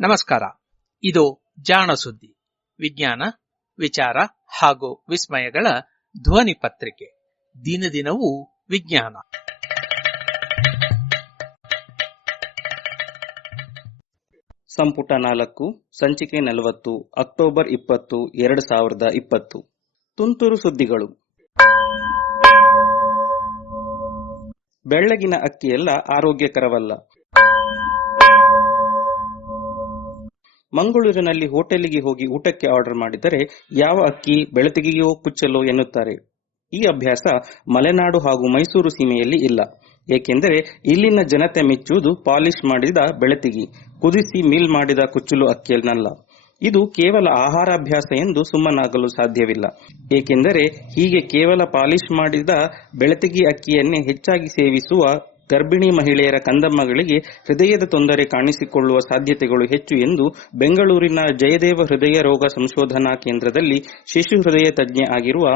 ನಮಸ್ಕಾರ. ಇದು ಜಾಣ ಸುದ್ದಿ, ವಿಜ್ಞಾನ, ವಿಚಾರ ಹಾಗೂ ವಿಸ್ಮಯಗಳ ಧ್ವನಿ ಪತ್ರಿಕೆ. ದಿನದಿನವೂ ವಿಜ್ಞಾನ. ಸಂಪುಟ 4, ಸಂಚಿಕೆ 40, ಅಕ್ಟೋಬರ್ 20, 2020. ತುಂತುರು ಸುದ್ದಿಗಳು. ಬೆಳ್ಳಗಿನ ಅಕ್ಕಿಯೆಲ್ಲ ಆರೋಗ್ಯಕರವಲ್ಲ. ಮಂಗಳೂರಿನಲ್ಲಿ ಹೋಟೆಲಿಗೆ ಹೋಗಿ ಊಟಕ್ಕೆ ಆರ್ಡರ್ ಮಾಡಿದರೆ ಯಾವ ಅಕ್ಕಿ ಬೆಳತಿಗೆಯೋ ಕುಚ್ಚಲೋ ಎನ್ನುತ್ತಾರೆ. ಈ ಅಭ್ಯಾಸ ಮಲೆನಾಡು ಹಾಗೂ ಮೈಸೂರು ಸೀಮೆಯಲ್ಲಿ ಇಲ್ಲ. ಏಕೆಂದರೆ ಇಲ್ಲಿನ ಜನತೆ ಮೆಚ್ಚುವುದು ಪಾಲಿಶ್ ಮಾಡಿದ ಬೆಳತಿಗಿ, ಕುದಿಸಿ ಮಿಲ್ ಮಾಡಿದ ಕುಚ್ಚಲು ಅಕ್ಕಿಯನ್ನಲ್ಲ. ಇದು ಕೇವಲ ಆಹಾರಾಭ್ಯಾಸ ಎಂದು ಸುಮ್ಮನಾಗಲು ಸಾಧ್ಯವಿಲ್ಲ. ಏಕೆಂದರೆ ಹೀಗೆ ಕೇವಲ ಪಾಲಿಶ್ ಮಾಡಿದ ಬೆಳತಿಗಿ ಅಕ್ಕಿಯನ್ನೇ ಹೆಚ್ಚಾಗಿ ಸೇವಿಸುವ ಗರ್ಭಿಣಿ ಮಹಿಳೆಯರ ಕಂದಮ್ಮಗಳಿಗೆ ಹೃದಯದ ತೊಂದರೆ ಕಾಣಿಸಿಕೊಳ್ಳುವ ಸಾಧ್ಯತೆಗಳು ಹೆಚ್ಚು ಎಂದು ಬೆಂಗಳೂರಿನ ಜಯದೇವ ಹೃದಯ ರೋಗ ಸಂಶೋಧನಾ ಕೇಂದ್ರದಲ್ಲಿ ಶಿಶು ಹೃದಯ ತಜ್ಞೆ ಆಗಿರುವ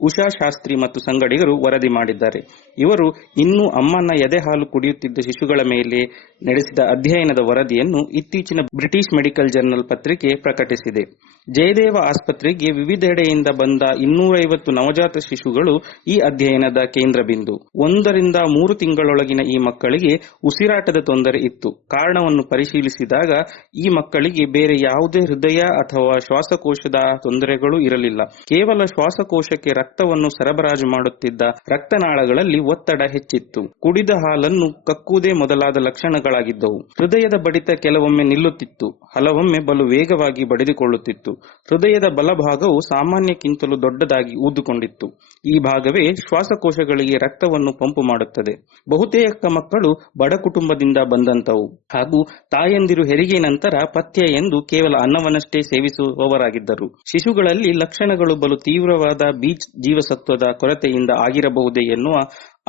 ಉಷಾ ಶಾಸ್ತ್ರಿ ಮತ್ತು ಸಂಗಡಿಗರು ವರದಿ ಮಾಡಿದ್ದಾರೆ. ಇವರು ಇನ್ನೂ ಅಮ್ಮನ ಎದೆ ಹಾಲು ಕುಡಿಯುತ್ತಿದ್ದ ಶಿಶುಗಳ ಮೇಲೆ ನಡೆಸಿದ ಅಧ್ಯಯನದ ವರದಿಯನ್ನು ಇತ್ತೀಚಿನ ಬ್ರಿಟಿಷ್ ಮೆಡಿಕಲ್ ಜರ್ನಲ್ ಪತ್ರಿಕೆ ಪ್ರಕಟಿಸಿದೆ. ಜಯದೇವ ಆಸ್ಪತ್ರೆಗೆ ವಿವಿಧೆಡೆಯಿಂದ ಬಂದ 250 ನವಜಾತ ಶಿಶುಗಳು ಈ ಅಧ್ಯಯನದ ಕೇಂದ್ರ ಬಿಂದು. 1 ರಿಂದ 3 ತಿಂಗಳೊಳಗಿನ ಈ ಮಕ್ಕಳಿಗೆ ಉಸಿರಾಟದ ತೊಂದರೆ ಇತ್ತು. ಕಾರಣವನ್ನು ಪರಿಶೀಲಿಸಿದಾಗ ಈ ಮಕ್ಕಳಿಗೆ ಬೇರೆ ಯಾವುದೇ ಹೃದಯ ಅಥವಾ ಶ್ವಾಸಕೋಶದ ತೊಂದರೆಗಳೂ ಇರಲಿಲ್ಲ. ಕೇವಲ ಶ್ವಾಸಕೋಶಕ್ಕೆ ರಕ್ತವನ್ನು ಸರಬರಾಜು ಮಾಡುತ್ತಿದ್ದ ರಕ್ತನಾಳಗಳಲ್ಲಿ ಒತ್ತಡ ಹೆಚ್ಚಿತ್ತು. ಕುಡಿದ ಹಾಲನ್ನು ಕಕ್ಕುವುದೇ ಮೊದಲಾದ ಲಕ್ಷಣಗಳಾಗಿದ್ದವು. ಹೃದಯದ ಬಡಿತ ಕೆಲವೊಮ್ಮೆ ನಿಲ್ಲುತ್ತಿತ್ತು, ಹಲವೊಮ್ಮೆ ಬಲು ವೇಗವಾಗಿ ಬಡಿದುಕೊಳ್ಳುತ್ತಿತ್ತು. ಹೃದಯದ ಬಲಭಾಗವು ಸಾಮಾನ್ಯಕ್ಕಿಂತಲೂ ದೊಡ್ಡದಾಗಿ ಊದಿಕೊಂಡಿತ್ತು. ಈ ಭಾಗವೇ ಶ್ವಾಸಕೋಶಗಳಿಗೆ ರಕ್ತವನ್ನು ಪಂಪು ಮಾಡುತ್ತದೆ. ಬಹುತೇಕ ಮಕ್ಕಳು ಬಡ ಕುಟುಂಬದಿಂದ ಬಂದಂತವು ಹಾಗೂ ತಾಯಂದಿರು ಹೆರಿಗೆ ನಂತರ ಪಥ್ಯ ಎಂದು ಕೇವಲ ಅನ್ನವನ್ನಷ್ಟೇ ಸೇವಿಸುವವರಾಗಿದ್ದರು. ಶಿಶುಗಳಲ್ಲಿ ಲಕ್ಷಣಗಳು ಬಲು ತೀವ್ರವಾದ ಬಿ ಜೀವಸತ್ವದ ಕೊರತೆಯಿಂದ ಆಗಿರಬಹುದೇ ಎನ್ನುವ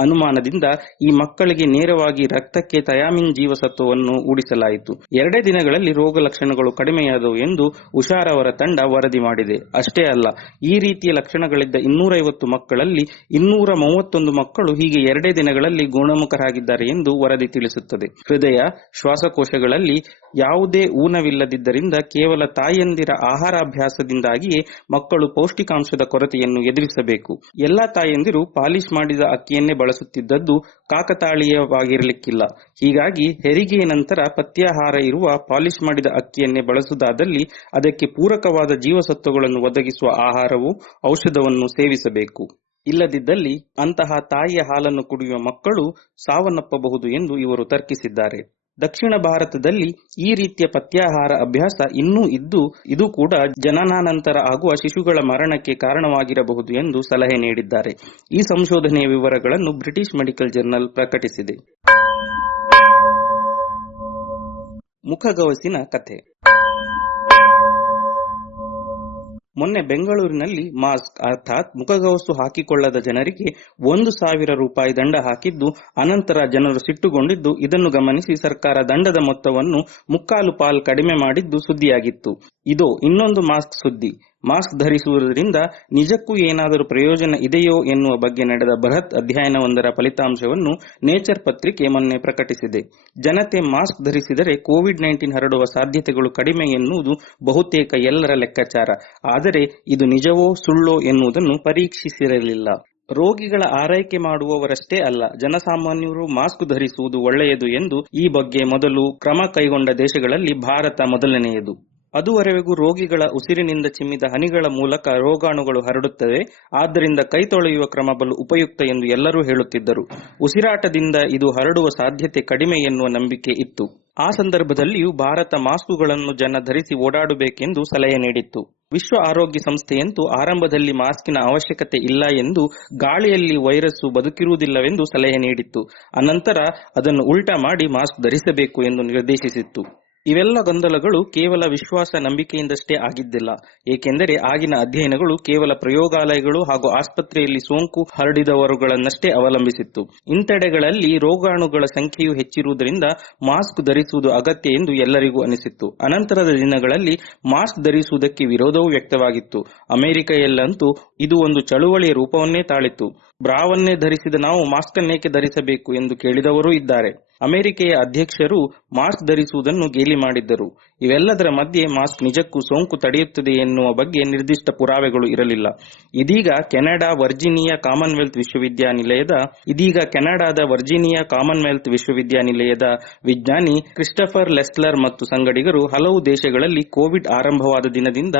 ಅನುಮಾನದಿಂದ ಈ ಮಕ್ಕಳಿಗೆ ನೇರವಾಗಿ ರಕ್ತಕ್ಕೆ ಥಯಾಮಿನ್ ಜೀವಸತ್ವವನ್ನು ಊಡಿಸಲಾಯಿತು. 2 ದಿನಗಳಲ್ಲಿ ರೋಗ ಲಕ್ಷಣಗಳು ಕಡಿಮೆಯಾದವು ಎಂದು ಉಷಾರವರ ತಂಡ ವರದಿ ಮಾಡಿದೆ. ಅಷ್ಟೇ ಅಲ್ಲ, ಈ ರೀತಿಯ ಲಕ್ಷಣಗಳಿದ್ದ 250 ಮಕ್ಕಳಲ್ಲಿ 231 ಮಕ್ಕಳು ಹೀಗೆ 2 ದಿನಗಳಲ್ಲಿ ಗುಣಮುಖರಾಗಿದ್ದಾರೆ ಎಂದು ವರದಿ ತಿಳಿಸುತ್ತದೆ. ಹೃದಯ, ಶ್ವಾಸಕೋಶಗಳಲ್ಲಿ ಯಾವುದೇ ಊನವಿಲ್ಲದಿದ್ದರಿಂದ ಕೇವಲ ತಾಯಂದಿರ ಆಹಾರಾಭ್ಯಾಸದಿಂದಾಗಿಯೇ ಮಕ್ಕಳು ಪೌಷ್ಟಿಕಾಂಶದ ಕೊರತೆಯನ್ನು ಎದುರಿಸಬೇಕು. ಎಲ್ಲಾ ತಾಯಂದಿರು ಪಾಲಿಶ್ ಮಾಡಿದ ಅಕ್ಕಿಯನ್ನೇ ಬಳಸುತ್ತಿದ್ದದ್ದು ಕಾಕತಾಳೀಯವಾಗಿರಲಿಕ್ಕಿಲ್ಲ. ಹೀಗಾಗಿ ಹೆರಿಗೆಯ ನಂತರ ಪಥ್ಯಾಹಾರ ಇರುವ ಪಾಲಿಶ್ ಮಾಡಿದ ಅಕ್ಕಿಯನ್ನೇ ಬಳಸುವುದಾದಲ್ಲಿ ಅದಕ್ಕೆ ಪೂರಕವಾದ ಜೀವಸತ್ವಗಳನ್ನು ಒದಗಿಸುವ ಆಹಾರವು ಔಷಧವನ್ನು ಸೇವಿಸಬೇಕು. ಇಲ್ಲದಿದ್ದಲ್ಲಿ ಅಂತಹ ತಾಯಿಯ ಹಾಲನ್ನು ಕುಡಿಯುವ ಮಕ್ಕಳು ಸಾವನ್ನಪ್ಪಬಹುದು ಎಂದು ಇವರು ತರ್ಕಿಸಿದ್ದಾರೆ. ದಕ್ಷಿಣ ಭಾರತದಲ್ಲಿ ಈ ರೀತಿಯ ಪಥ್ಯಾಹಾರ ಅಭ್ಯಾಸ ಇನ್ನೂ ಇದ್ದು ಇದು ಕೂಡ ಜನನಾನಂತರ ಆಗುವ ಶಿಶುಗಳ ಮರಣಕ್ಕೆ ಕಾರಣವಾಗಿರಬಹುದು ಎಂದು ಸಲಹೆ ನೀಡಿದ್ದಾರೆ. ಈ ಸಂಶೋಧನೆಯ ವಿವರಗಳನ್ನು ಬ್ರಿಟಿಷ್ ಮೆಡಿಕಲ್ ಜರ್ನಲ್ ಪ್ರಕಟಿಸಿದೆ. ಮುಖಗವಸಿನ ಕಥೆ. ಮೊನ್ನೆ ಬೆಂಗಳೂರಿನಲ್ಲಿ ಮಾಸ್ಕ್ ಅರ್ಥಾತ್ ಮುಖಗವಸು ಹಾಕಿಕೊಳ್ಳದ ಜನರಿಗೆ 1,000 ರೂಪಾಯಿ ದಂಡ ಹಾಕಿದ್ದು, ಅನಂತರ ಜನರು ಸಿಟ್ಟುಗೊಂಡಿದ್ದು, ಇದನ್ನು ಗಮನಿಸಿ ಸರ್ಕಾರ ದಂಡದ ಮೊತ್ತವನ್ನು 3/4 ಪಾಲು ಕಡಿಮೆ ಮಾಡಿದ್ದು ಸುದ್ದಿಯಾಗಿತ್ತು. ಇದೋ ಇನ್ನೊಂದು ಮಾಸ್ಕ್ ಸುದ್ದಿ. ಮಾಸ್ಕ್ ಧರಿಸುವುದರಿಂದ ನಿಜಕ್ಕೂ ಏನಾದರೂ ಪ್ರಯೋಜನ ಇದೆಯೋ ಎನ್ನುವ ಬಗ್ಗೆ ನಡೆದ ಬೃಹತ್ ಅಧ್ಯಯನವೊಂದರ ಫಲಿತಾಂಶವನ್ನು ನೇಚರ್ ಪತ್ರಿಕೆ ಮೊನ್ನೆ ಪ್ರಕಟಿಸಿದೆ. ಜನತೆ ಮಾಸ್ಕ್ ಧರಿಸಿದರೆ ಕೋವಿಡ್-19 ಹರಡುವ ಸಾಧ್ಯತೆಗಳು ಕಡಿಮೆ ಎನ್ನುವುದು ಬಹುತೇಕ ಎಲ್ಲರ ಲೆಕ್ಕಾಚಾರ. ಆದರೆ ಇದು ನಿಜವೋ ಸುಳ್ಳೋ ಎನ್ನುವುದನ್ನು ಪರೀಕ್ಷಿಸಿರಲಿಲ್ಲ. ರೋಗಿಗಳ ಆರೈಕೆ ಮಾಡುವವರಷ್ಟೇ ಅಲ್ಲ, ಜನಸಾಮಾನ್ಯರು ಮಾಸ್ಕ್ ಧರಿಸುವುದು ಒಳ್ಳೆಯದು ಎಂದು ಈ ಬಗ್ಗೆ ಮೊದಲು ಕ್ರಮ ಕೈಗೊಂಡ ದೇಶಗಳಲ್ಲಿ ಭಾರತ ಮೊದಲನೆಯದು. ಅದುವರೆಗೂ ರೋಗಿಗಳ ಉಸಿರಿನಿಂದ ಚಿಮ್ಮಿದ ಹನಿಗಳ ಮೂಲಕ ರೋಗಾಣುಗಳು ಹರಡುತ್ತವೆ. ಆದ್ದರಿಂದ ಕೈ ತೊಳೆಯುವ ಕ್ರಮ ಬಲು ಉಪಯುಕ್ತ ಎಂದು ಎಲ್ಲರೂ ಹೇಳುತ್ತಿದ್ದರು. ಉಸಿರಾಟದಿಂದ ಇದು ಹರಡುವ ಸಾಧ್ಯತೆ ಕಡಿಮೆ ಎನ್ನುವ ನಂಬಿಕೆ ಇತ್ತು. ಆ ಸಂದರ್ಭದಲ್ಲಿಯೂ ಭಾರತ ಮಾಸ್ಕುಗಳನ್ನು ಜನ ಧರಿಸಿ ಓಡಾಡಬೇಕೆಂದು ಸಲಹೆ ನೀಡಿತ್ತು. ವಿಶ್ವ ಆರೋಗ್ಯ ಸಂಸ್ಥೆಯಂತೂ ಆರಂಭದಲ್ಲಿ ಮಾಸ್ಕಿನ ಅವಶ್ಯಕತೆ ಇಲ್ಲ ಎಂದು, ಗಾಳಿಯಲ್ಲಿ ವೈರಸ್ಸು ಬದುಕಿರುವುದಿಲ್ಲವೆಂದು ಸಲಹೆ ನೀಡಿತ್ತು. ಅನಂತರ ಅದನ್ನು ಉಲ್ಟಾ ಮಾಡಿ ಮಾಸ್ಕ್ ಧರಿಸಬೇಕು ಎಂದು ನಿರ್ದೇಶಿಸಿತ್ತು. ಇವೆಲ್ಲ ಗೊಂದಲಗಳು ಕೇವಲ ವಿಶ್ವಾಸ, ನಂಬಿಕೆಯಿಂದಷ್ಟೇ ಆಗಿದ್ದಿಲ್ಲ. ಏಕೆಂದರೆ ಆಗಿನ ಅಧ್ಯಯನಗಳು ಕೇವಲ ಪ್ರಯೋಗಾಲಯಗಳು ಹಾಗೂ ಆಸ್ಪತ್ರೆಯಲ್ಲಿ ಸೋಂಕು ಹರಡಿದವರುಗಳನ್ನಷ್ಟೇ ಅವಲಂಬಿಸಿತ್ತು. ಇಂಥೆಡೆಗಳಲ್ಲಿ ರೋಗಾಣುಗಳ ಸಂಖ್ಯೆಯೂ ಹೆಚ್ಚಿರುವುದರಿಂದ ಮಾಸ್ಕ್ ಧರಿಸುವುದು ಅಗತ್ಯ ಎಂದು ಎಲ್ಲರಿಗೂ ಅನಿಸಿತ್ತು. ಅನಂತರದ ದಿನಗಳಲ್ಲಿ ಮಾಸ್ಕ್ ಧರಿಸುವುದಕ್ಕೆ ವಿರೋಧವೂ ವ್ಯಕ್ತವಾಗಿತ್ತು. ಅಮೆರಿಕೆಯಲ್ಲಂತೂ ಇದು ಒಂದು ಚಳುವಳಿಯ ರೂಪವನ್ನೇ ತಾಳಿತ್ತು. ಬ್ರಾವನ್ನೇ ಧರಿಸಿದ ನಾವು ಮಾಸ್ಕ್ ಅನ್ನೇಕೆ ಧರಿಸಬೇಕು ಎಂದು ಕೇಳಿದವರೂ ಇದ್ದಾರೆ. ಅಮೆರಿಕೆಯ ಅಧ್ಯಕ್ಷರು ಮಾಸ್ಕ್ ಧರಿಸುವುದನ್ನು ಗೇಲಿ ಮಾಡಿದ್ದರು. ಇವೆಲ್ಲದರ ಮಧ್ಯೆ ಮಾಸ್ಕ್ ನಿಜಕ್ಕೂ ಸೋಂಕು ತಡೆಯುತ್ತದೆ ಎನ್ನುವ ಬಗ್ಗೆ ನಿರ್ದಿಷ್ಟ ಪುರಾವೆಗಳು ಇರಲಿಲ್ಲ. ಇದೀಗ ಕೆನಡಾದ ವರ್ಜೀನಿಯಾ ಕಾಮನ್ವೆಲ್ತ್ ವಿಶ್ವವಿದ್ಯಾನಿಲಯದ ವಿಜ್ಞಾನಿ ಕ್ರಿಸ್ಟಫರ್ ಲೆಸ್ಲರ್ ಮತ್ತು ಸಂಗಡಿಗರು ಹಲವು ದೇಶಗಳಲ್ಲಿ ಕೋವಿಡ್ ಆರಂಭವಾದ ದಿನದಿಂದ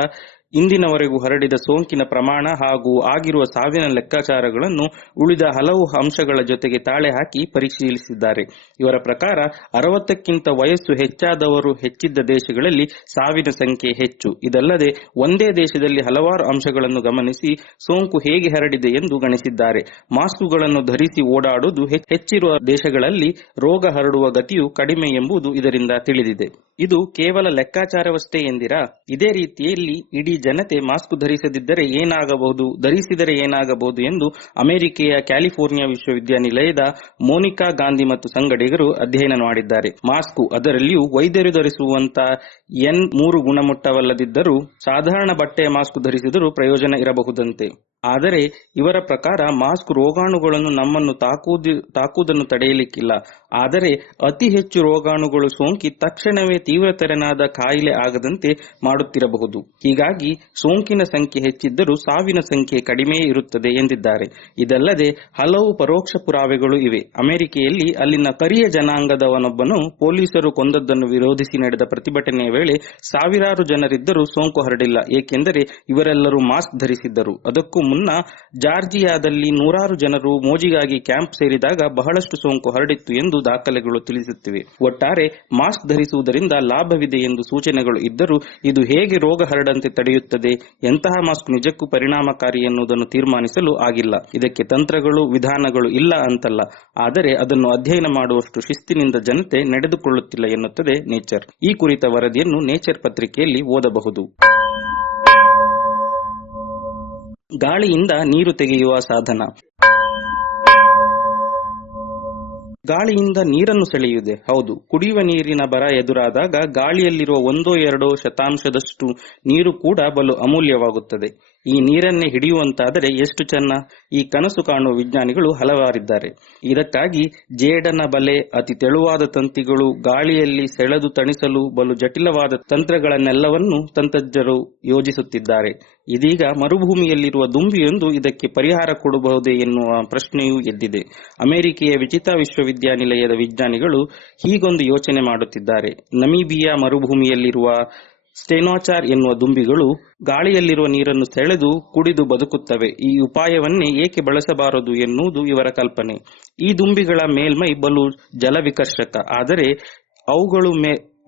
ಇಂದಿನವರೆಗೂ ಹರಡಿದ ಸೋಂಕಿನ ಪ್ರಮಾಣ ಹಾಗೂ ಆಗಿರುವ ಸಾವಿನ ಲೆಕ್ಕಾಚಾರಗಳನ್ನು ಉಳಿದ ಹಲವು ಅಂಶಗಳ ಜೊತೆಗೆ ತಾಳೆ ಹಾಕಿ ಪರಿಶೀಲಿಸಿದ್ದಾರೆ. ಇವರ ಪ್ರಕಾರ 60ಕ್ಕಿಂತ ವಯಸ್ಸು ಹೆಚ್ಚಾದವರು ಹೆಚ್ಚಿದ್ದ ದೇಶಗಳಲ್ಲಿ ಸಾವಿನ ಸಂಖ್ಯೆ ಹೆಚ್ಚು. ಇದಲ್ಲದೆ ಒಂದೇ ದೇಶದಲ್ಲಿ ಹಲವಾರು ಅಂಶಗಳನ್ನು ಗಮನಿಸಿ ಸೋಂಕು ಹೇಗೆ ಹರಡಿದೆ ಎಂದು ಗಣಿಸಿದ್ದಾರೆ. ಮಾಸ್ಕುಗಳನ್ನು ಧರಿಸಿ ಓಡಾಡುವುದು ಹೆಚ್ಚಿರುವ ದೇಶಗಳಲ್ಲಿ ರೋಗ ಹರಡುವ ಗತಿಯು ಕಡಿಮೆ ಎಂಬುದು ಇದರಿಂದ ತಿಳಿದಿದೆ. ಇದು ಕೇವಲ ಲೆಕ್ಕಾಚಾರವಷ್ಟೇ ಎಂದಿರಾ? ಇದೇ ರೀತಿಯಲ್ಲಿ ಇಡೀ ಜನತೆ ಮಾಸ್ಕ್ ಧರಿಸದಿದ್ದರೆ ಏನಾಗಬಹುದು, ಧರಿಸಿದರೆ ಏನಾಗಬಹುದು ಎಂದು ಅಮೆರಿಕೆಯ ಕ್ಯಾಲಿಫೋರ್ನಿಯಾ ವಿಶ್ವವಿದ್ಯಾನಿಲಯದ ಮೋನಿಕಾ ಗಾಂಧಿ ಮತ್ತು ಸಂಗಡಿಗರು ಅಧ್ಯಯನ ಮಾಡಿದ್ದಾರೆ. ಮಾಸ್ಕು, ಅದರಲ್ಲಿಯೂ ವೈದ್ಯರು ಧರಿಸುವಂತ N3 ಗುಣಮಟ್ಟವಲ್ಲದಿದ್ದರೂ ಸಾಧಾರಣ ಬಟ್ಟೆಯ ಮಾಸ್ಕ್ ಧರಿಸಿದರೂ ಪ್ರಯೋಜನ ಇರಬಹುದಂತೆ. ಆದರೆ ಇವರ ಪ್ರಕಾರ ಮಾಸ್ಕ್ ರೋಗಾಣುಗಳನ್ನು ನಮ್ಮನ್ನು ತಾಕುವುದನ್ನು ತಡೆಯಲಿಕ್ಕಿಲ್ಲ. ಆದರೆ ಅತಿ ಹೆಚ್ಚು ರೋಗಾಣುಗಳು ಸೋಂಕಿ ತಕ್ಷಣವೇ ತೀವ್ರತರನಾದ ಕಾಯಿಲೆ ಆಗದಂತೆ ಮಾಡುತ್ತಿರಬಹುದು. ಹೀಗಾಗಿ ಸೋಂಕಿನ ಸಂಖ್ಯೆ ಹೆಚ್ಚಿದ್ದರೂ ಸಾವಿನ ಸಂಖ್ಯೆ ಕಡಿಮೆಯೇ ಇರುತ್ತದೆ ಎಂದಿದ್ದಾರೆ. ಇದಲ್ಲದೆ ಹಲವು ಪರೋಕ್ಷ ಪುರಾವೆಗಳು ಇವೆ. ಅಮೆರಿಕೆಯಲ್ಲಿ ಅಲ್ಲಿನ ಕರಿಯ ಜನಾಂಗದವನೊಬ್ಬನು ಪೊಲೀಸರು ಕೊಂದದ್ದನ್ನು ವಿರೋಧಿಸಿ ನಡೆದ ಪ್ರತಿಭಟನೆಯ ವೇಳೆ ಸಾವಿರಾರು ಜನರಿದ್ದರೂ ಸೋಂಕು ಹರಡಿಲ್ಲ, ಏಕೆಂದರೆ ಇವರೆಲ್ಲರೂ ಮಾಸ್ಕ್ ಧರಿಸಿದ್ದರು. ಅದಕ್ಕೂ ಮುನ್ನ ಜಾರ್ಜಿಯಾದಲ್ಲಿ ನೂರಾರು ಜನರು ಮೋಜಿಗಾಗಿ ಕ್ಯಾಂಪ್ ಸೇರಿದಾಗ ಬಹಳಷ್ಟು ಸೋಂಕು ಹರಡಿತ್ತು ಎಂದು ದಾಖಲೆಗಳು ತಿಳಿಸುತ್ತಿವೆ. ಒಟ್ಟಾರೆ ಮಾಸ್ಕ್ ಧರಿಸುವುದರಿಂದ ಲಾಭವಿದೆ ಎಂದು ಸೂಚನೆಗಳು ಇದ್ದರೂ ಇದು ಹೇಗೆ ರೋಗ ಹರಡಂತೆ ತಡೆಯುತ್ತದೆ, ಎಂತಹ ಮಾಸ್ಕ್ ನಿಜಕ್ಕೂ ಪರಿಣಾಮಕಾರಿ ಎನ್ನುವುದನ್ನು ತೀರ್ಮಾನಿಸಲು ಆಗಿಲ್ಲ. ಇದಕ್ಕೆ ತಂತ್ರಗಳು, ವಿಧಾನಗಳು ಇಲ್ಲ ಅಂತಲ್ಲ, ಆದರೆ ಅದನ್ನು ಅಧ್ಯಯನ ಮಾಡುವಷ್ಟು ಶಿಸ್ತಿನಿಂದ ಜನತೆ ನಡೆದುಕೊಳ್ಳುತ್ತಿಲ್ಲ ಎನ್ನುತ್ತದೆ ನೇಚರ್. ಈ ಕುರಿತ ವರದಿಯನ್ನು ನೇಚರ್ ಪತ್ರಿಕೆಯಲ್ಲಿ ಓದಬಹುದು. ಗಾಳಿಯಿಂದ ನೀರು ತೆಗೆಯುವ ಸಾಧನ. ಗಾಳಿಯಿಂದ ನೀರನ್ನು ಸೆಳೆಯುವುದೇ? ಹೌದು. ಕುಡಿಯುವ ನೀರಿನ ಬರ ಎದುರಾದಾಗ ಗಾಳಿಯಲ್ಲಿರುವ 1-2% ನೀರು ಕೂಡ ಬಲು ಅಮೂಲ್ಯವಾಗುತ್ತದೆ. ಈ ನೀರನ್ನೇ ಹಿಡಿಯುವಂತಾದರೆ ಎಷ್ಟು ಚೆನ್ನ. ಈ ಕನಸು ಕಾಣುವ ವಿಜ್ಞಾನಿಗಳು ಹಲವಾರಿದ್ದಾರೆ. ಇದಕ್ಕಾಗಿ ಜೇಡನ ಬಲೆ, ಅತಿ ತೆಳುವಾದ ತಂತಿಗಳು, ಗಾಳಿಯಲ್ಲಿ ಸೆಳೆದು ತಣಿಸಲು ಬಲು ಜಟಿಲವಾದ ತಂತ್ರಗಳನ್ನೆಲ್ಲವನ್ನೂ ತಂತ್ರಜ್ಞರು ಯೋಜಿಸುತ್ತಿದ್ದಾರೆ. ಇದೀಗ ಮರುಭೂಮಿಯಲ್ಲಿರುವ ದುಂಬಿಯೊಂದು ಇದಕ್ಕೆ ಪರಿಹಾರ ಕೊಡಬಹುದೇ ಎನ್ನುವ ಪ್ರಶ್ನೆಯೂ ಎದ್ದಿದೆ. ಅಮೆರಿಕೆಯ ವಿಚಿತಾ ವಿಶ್ವವಿದ್ಯಾನಿಲಯದ ವಿಜ್ಞಾನಿಗಳು ಹೀಗೊಂದು ಯೋಚನೆ ಮಾಡುತ್ತಿದ್ದಾರೆ. ನಮೀಬಿಯಾ ಮರುಭೂಮಿಯಲ್ಲಿರುವ ಸ್ಟೆನೋಚಾರ್ ಎನ್ನುವ ದುಂಬಿಗಳು ಗಾಳಿಯಲ್ಲಿರುವ ನೀರನ್ನು ಸೆಳೆದು ಕುಡಿದು ಬದುಕುತ್ತವೆ. ಈ ಉಪಾಯವನ್ನೇ ಏಕೆ ಬಳಸಬಾರದು ಎನ್ನುವುದು ಇವರ ಕಲ್ಪನೆ. ಈ ದುಂಬಿಗಳ ಮೇಲ್ಮೈ ಬಲು ಜಲವಿಕರ್ಷಕ, ಆದರೆ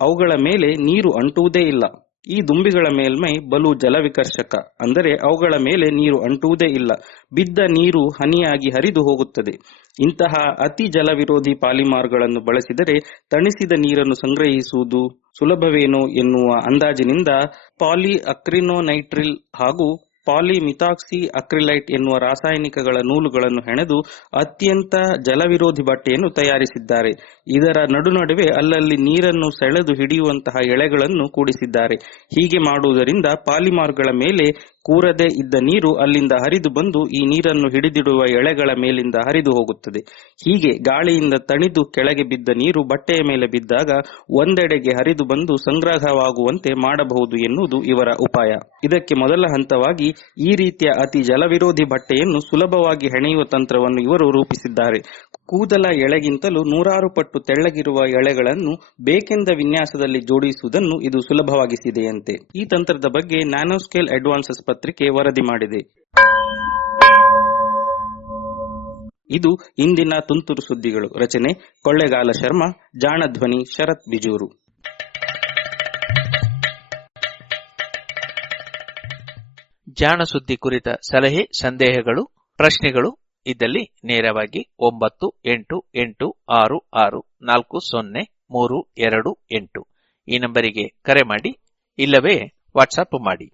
ಅವುಗಳ ಮೇಲೆ ನೀರು ಅಂಟುವುದೇ ಇಲ್ಲ. ಈ ದುಂಬಿಗಳ ಮೇಲ್ಮೈ ಬಲು ಜಲವಿಕರ್ಷಕ, ಅಂದರೆ ಅವುಗಳ ಮೇಲೆ ನೀರು ಅಂಟುವುದೇ ಇಲ್ಲ. ಬಿದ್ದ ನೀರು ಹನಿಯಾಗಿ ಹರಿದು ಹೋಗುತ್ತದೆ. ಇಂತಹ ಅತಿ ಜಲವಿರೋಧಿ ಪಾಲಿಮಾರ್ಗಳನ್ನು ಬಳಸಿದರೆ ತಣಿಸಿದ ನೀರನ್ನು ಸಂಗ್ರಹಿಸುವುದು ಸುಲಭವೇನೋ ಎನ್ನುವ ಅಂದಾಜಿನಿಂದ ಪಾಲಿಅಕ್ರಿನೋನೈಟ್ರಿಲ್ ಹಾಗೂ ಪಾಲಿಮಿಥಾಕ್ಸಿ ಅಕ್ರಿಲೈಟ್ ಎನ್ನುವ ರಾಸಾಯನಿಕಗಳ ನೂಲುಗಳನ್ನು ಹೆಣೆದು ಅತ್ಯಂತ ಜಲವಿರೋಧಿ ಬಟ್ಟೆಯನ್ನು ತಯಾರಿಸಿದ್ದಾರೆ. ಇದರ ನಡುವೆ ಅಲ್ಲಲ್ಲಿ ನೀರನ್ನು ಸೆಳೆದು ಹಿಡಿಯುವಂತಹ ಎಳೆಗಳನ್ನು ಕೂಡಿಸಿದ್ದಾರೆ. ಹೀಗೆ ಮಾಡುವುದರಿಂದ ಪಾಲಿಮಾರ್ಗಳ ಮೇಲೆ ಕೂರದೆ ಇದ್ದ ನೀರು ಅಲ್ಲಿಂದ ಹರಿದು ಬಂದು ಈ ನೀರನ್ನು ಹಿಡಿದಿಡುವ ಎಳೆಗಳ ಮೇಲಿಂದ ಹರಿದು ಹೋಗುತ್ತದೆ. ಹೀಗೆ ಗಾಳಿಯಿಂದ ತಣಿದು ಕೆಳಗೆ ಬಿದ್ದ ನೀರು ಬಟ್ಟೆಯ ಮೇಲೆ ಬಿದ್ದಾಗ ಒಂದೆಡೆಗೆ ಹರಿದು ಬಂದು ಸಂಗ್ರಹವಾಗುವಂತೆ ಮಾಡಬಹುದು ಎನ್ನುವುದು ಇವರ ಉಪಾಯ. ಇದಕ್ಕೆ ಮೊದಲ ಹಂತವಾಗಿ ಈ ರೀತಿಯ ಅತಿ ಜಲವಿರೋಧಿ ಬಟ್ಟೆಯನ್ನು ಸುಲಭವಾಗಿ ಹೆಣೆಯುವ ತಂತ್ರವನ್ನು ಇವರು ರೂಪಿಸಿದ್ದಾರೆ. ಕೂದಲ ಎಳೆಗಿಂತಲೂ 100 ಪಟ್ಟು ತೆಳ್ಳಗಿರುವ ಎಳೆಗಳನ್ನು ಬೇಕೆಂದ ವಿನ್ಯಾಸದಲ್ಲಿ ಜೋಡಿಸುವುದನ್ನು ಇದು ಸುಲಭವಾಗಿಸಿದೆಯಂತೆ. ಈ ತಂತ್ರದ ಬಗ್ಗೆ ನ್ಯಾನೋಸ್ಕೇಲ್ ಅಡ್ವಾನ್ಸಸ್ ಪತ್ರಿಕೆ ವರದಿ ಮಾಡಿದೆ. ಇದು ಇಂದಿನ ತುಂತುರು ಸುದ್ದಿಗಳು. ರಚನೆ ಕೊಳ್ಳೇಗಾಲ ಶರ್ಮಾ, ಜಾಣ ಧ್ವನಿ ಶರತ್ ಬಿಜೂರು. ಜಾಣ ಸುದ್ದಿ ಕುರಿತ ಸಲಹೆ, ಸಂದೇಹಗಳು, ಪ್ರಶ್ನೆಗಳು ಇದ್ದಲ್ಲಿ ನೇರವಾಗಿ 9886640328 ಈ ನಂಬರಿಗೆ ಕರೆ ಮಾಡಿ, ಇಲ್ಲವೇ ವಾಟ್ಸಪ್ ಮಾಡಿ.